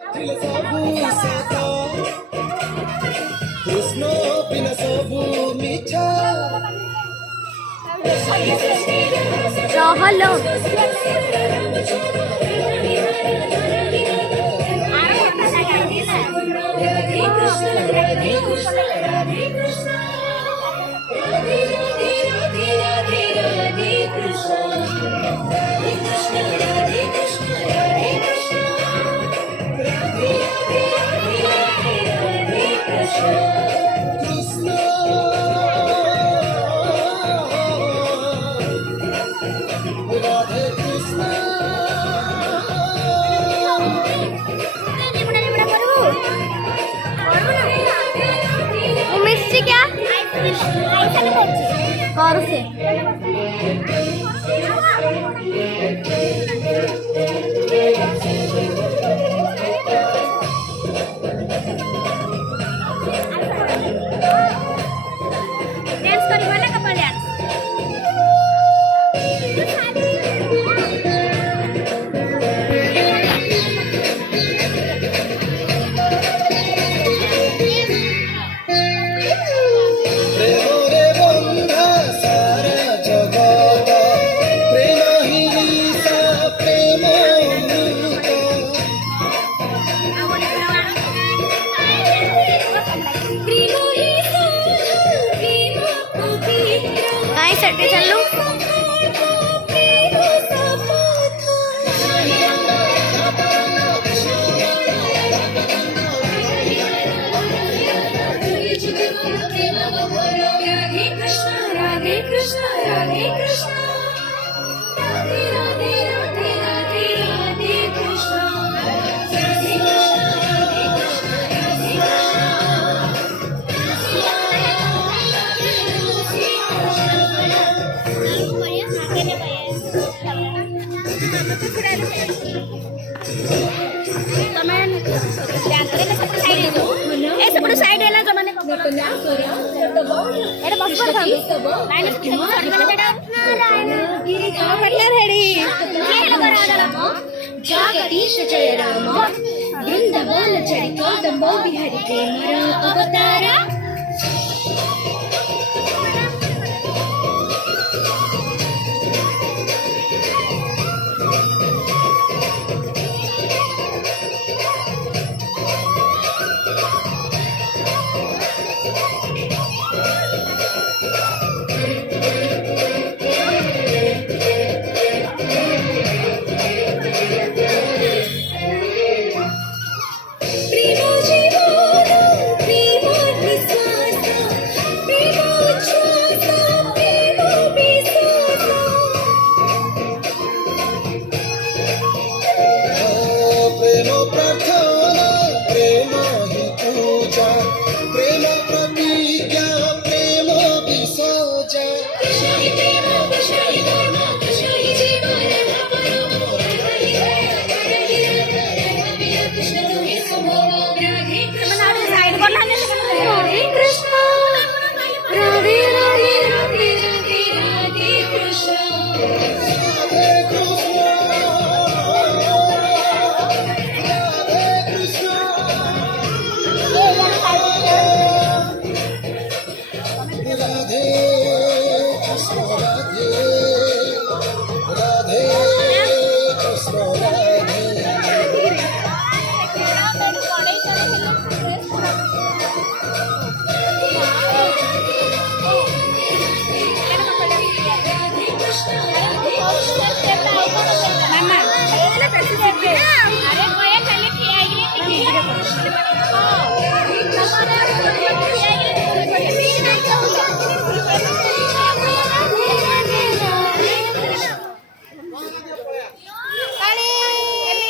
कृष्ण बिना सबू मिठा हेलो कृष्ण राधे कृष्ण मिस्टी क्या और से डांस करी वाला कपल डांस प्रेम रे बंधा सारा जगत प्रेम ही सा प्रेम अमृत नहीं सटे चलो राधे कृष्ण राधे कृष्ण राधे राधे राधे राधे राधे कृष्ण राधे ସେପଟୁ ସାଇଡ୍ ହେଲା ଯୋଉମାନେ ଏଟା ବସ जगदीश जय राम वृंदावन चरितोदम्बो बिहारी प्रेमर अवतारा प्रेम जीवन प्रेम विश्वास प्रेम उच्छ्वास प्रेम विश्वास प्रेम प्रार्थना प्रेम ही पूजा प्रेम प्रतिज्ञा प्रेम विसर्जा कृष्ण ही प्रेम कृष्ण ही धर्म कृष्ण ही जीवन कृष्ण तुम्हें संभव